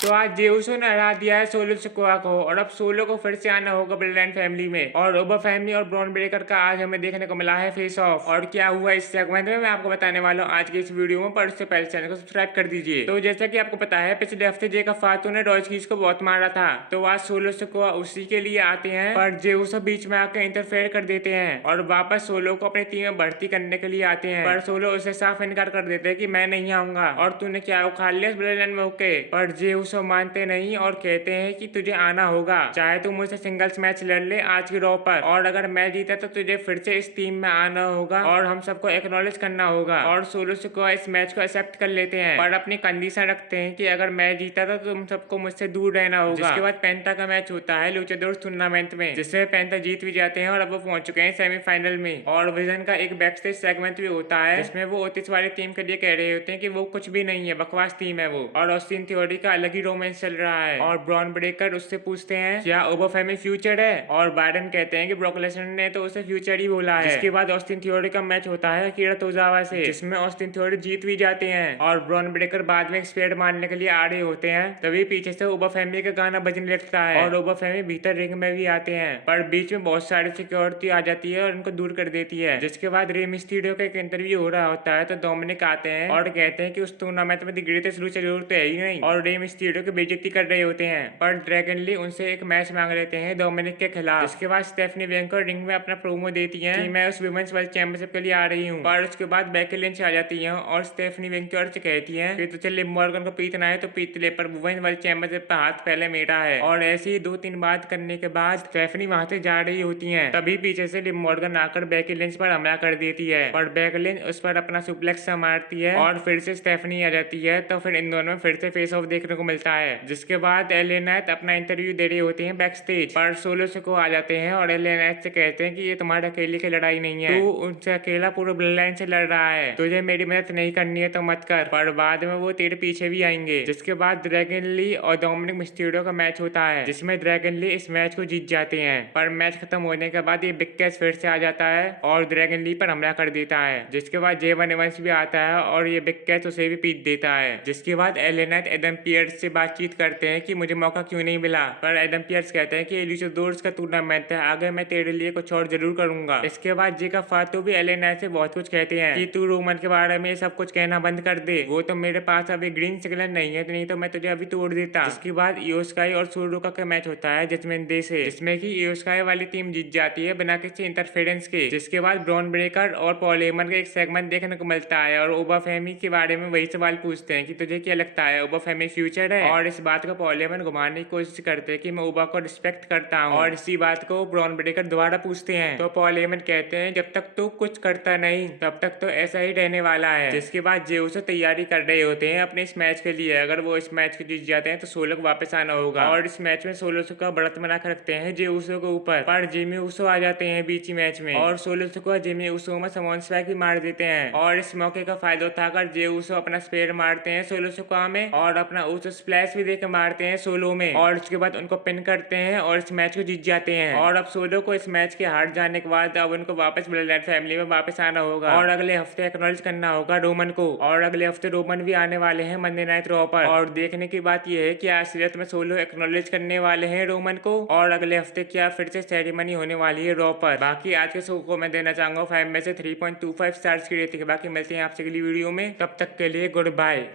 तो आज जेउसो ने हरा दिया है सोलो सिकोआ को और अब सोलो को फिर से आना होगा ब्लड लाइन फैमिली में। और ओबा फैमिली और ब्रॉन ब्रेकर का आज हमें देखने को मिला है फेस ऑफ। और क्या हुआ इस सेगमेंट में मैं आपको बताने वाला हूँ आज की इस वीडियो में, पर उससे पहले चैनल को सब्सक्राइब कर दीजिए। तो जैसा कि आपको पता है पिछले हफ्ते जे का फातू ने डॉजकीज को बहुत मारा था, तो आज सोलो सिकोआ उसी के लिए आते हैं, पर जेउसो बीच में आकर इंटरफेयर कर देते हैं और वापस सोलो को अपनी टीम में भर्ती करने के लिए आते हैं। पर सोलो उसे साफ इनकार कर देते हैं कि मैं नहीं आऊंगा और तूने क्या उखाड़ लिया ब्लड लाइन में होके। पर जेउसो मानते नहीं और कहते हैं कि तुझे आना होगा, चाहे तू मुझसे सिंगल्स मैच लड़ ले आज की रॉ पर, और अगर मैं जीता तो तुझे फिर से इस टीम में आना होगा और हम सबको एक्नॉलेज करना होगा। और सोलो सिकोआ इस मैच को एक्सेप्ट कर लेते हैं, पर अपनी कंडीशन रखते हैं कि अगर मैं जीता तो तुम सबको मुझसे दूर रहना होगा। जिसके बाद पेंटा का मैच होता है लूचाडोर्स टूर्नामेंट में, जिसमें पेंटा जीत भी जाते हैं और अब वो पहुंच चुके हैं सेमीफाइनल में। और विजन का एक बैक स्टेज सेगमेंट भी होता है जिसमें वो ओटिस वाली टीम के लिए कह रहे होते हैं कि वो कुछ भी नहीं है, बकवास टीम है वो, और ऑस्टिन थ्योरी का अलग ही रोमांस चल रहा है। और ब्रॉन ब्रेकर उससे पूछते हैं क्या ओबा फैमिली फ्यूचर है, और बाइडन कहते हैं कि ब्रॉक लेसनर ने तो उसे फ्यूचर ही बोला है। जिसके बाद ऑस्टिन थ्योरी का मैच होता है अकीरा तोजावा से, जिसमें ऑस्टिन थ्योरी जीत भी जाते हैं और ब्रॉन ब्रेकर बाद में स्पेयर मारने के लिए आ रहे होते हैं। तभी पीछे से ओबा फैमिली का गाना बजने लगता है और ओबा फैमिली भीतर रिंग में भी आते हैं, पर बीच में बहुत सारी सिक्योरिटी आ जाती है और उनको दूर कर देती है। जिसके बाद रे मिस्टीरियो का एक इंटरव्यू हो रहा होता है, तो डोमिनिक आते हैं और कहते हैं कि उस टूर्नामेंट में द ग्रेटेस्ट लूचाडोर तो है ही नहीं, और रे मिस्टीरियो की बेइज्जती कर रहे होते हैं। पर ड्रैगन ली उनसे एक मैच मांग लेते हैं डोमिनिक के खिलाफ। इसके बाद स्टेफनी वेंकर रिंग में अपना प्रोमो देती है कि मैं उस वुमेन्स वर्ल्ड चैंपियनशिप के लिए आ रही हूँ। पर उसके बाद बेकी लिंच आ जाती है और स्टेफनी वेंकर से कहती है कि तुझे लिव मॉर्गन को पीतना है तो पीत ले, पर वुमेन वर्ल्ड चैंपियनशिप पे हाथ पहले मेरा है। और ऐसे ही 2-3 बात करने के बाद स्टेफनी वहां से जा रही होती है, तभी पीछे से लिव मॉर्गन आकर बेकी लिंच पर हमला कर देती है और बेकी लिंच उस पर अपना सुप्लेक्स मारती है और फिर से स्टेफनी आ जाती है। तो फिर इन दोनों में फिर से फेस ऑफ देखने को मिलता है। जिसके बाद एलिया नाइट अपना इंटरव्यू दे रही होती है बैक स्टेज पर, सोलो सिकोआ आ जाते हैं और एलिया नाइट से कहते हैं कि ये तुम्हारे अकेले की लड़ाई नहीं है, तू उनसे अकेला पूरे ब्लड लाइन से लड़ रहा है, तुझे मेरी मदद नहीं करनी है तो मत कर, पर बाद में वो तेरे पीछे भी आएंगे। जिसके बाद ड्रैगन ली और डोमिनिक मिस्टीरियो का मैच होता है, जिसमें ड्रैगन ली इस मैच को जीत जाते हैं। पर मैच खत्म होने के बाद ये बिग कैच फिर से आ जाता है और ड्रैगन ली पर हमला कर देता है। जिसके बाद जेवन एवंस भी आता है और ये बिग कैच उसे भी पीट देता है। जिसके बाद एलिया नाइट एडम पियर्स से बातचीत करते हैं कि मुझे मौका क्यों नहीं मिला, पर एडम पियर्स कहते हैं कि लूचाडोर्स का टूर्नामेंट है, आगे मैं तेरे लिए कुछ और जरूर करूंगा। इसके बाद जेका फातू भी एलिया नाइट से बहुत कुछ कहते हैं कि तू रोमन के बारे में सब कुछ कहना बंद कर दे, वो तो मेरे पास अभी ग्रीन सिग्नल नहीं है, नहीं तो मैं तुझे अभी तोड़ देता। जिसके बाद इयो स्काई और सोरोका का मैच होता है जजमेंट डे से, जिसमें कि इयो स्काई वाली टीम जीत जाती है बिना किसी इंटरफेरेंस के। जिसके बाद ब्रॉन ब्रेकर और पॉल हेमन का एक सेगमेंट देखने को मिलता है और ओबा फैमिली के बारे में वही सवाल पूछते हैं कि तुझे क्या लगता है ओबा फैमिली फ्यूचर है, और इस बात को पॉल हेमन घुमाने की कोशिश करते हैं कि मैं ओबा को रिस्पेक्ट करता हूँ, और इसी बात को ब्रॉन ब्रेकर दोबारा पूछते हैं तो पॉल हेमन कहते हैं जब तक तू कुछ करता नहीं तब तक तो ऐसा ही रहने वाला है। जिसके बाद जेउसो तैयारी कर रहे होते हैं अपने इस मैच के लिए, अगर वो इस मैच को जीत जाते हैं तो सोलो को वापस आना होगा, और इस मैच में सोलो का बढ़त बना कर रखते हैं जेउसो के ऊपर। पर जिमी उसो आ जाते हैं बीच ही मैच में और सोलो को जिमी उसो में समोन स्वैग भी मार देते हैं, और इस मौके का फायदा उठाकर जेउसो अपना स्पेयर मारते हैं सोलो में और अपना उसो स्प्लैश भी देकर मारते हैं सोलो में, और उसके बाद उनको पिन करते हैं और इस मैच को जीत जाते हैं। और अब सोलो को इस मैच के हार जाने के बाद अब उनको वापस ब्लड लाइन फैमिली में वापस आना होगा और अगले हफ्ते एक्नॉलेज करना होगा रोमन को, और अगले हफ्ते रोमन भी आने वाले हैं मंडे नाइट रॉ पर। और देखने की बात यह है कि असलियत में सोलो एक्नॉलेज करने वाले हैं रोमन को, और अगले हफ्ते क्या फिर से सेरेमनी होने वाली है रॉ पर। बाकी आज के शो को मैं देना चाहूंगा 5 में से 3.25 स्टार्स की रेटिंग। बाकी मिलते हैं आपसे अगली वीडियो में, तब तक के लिए गुड बाय।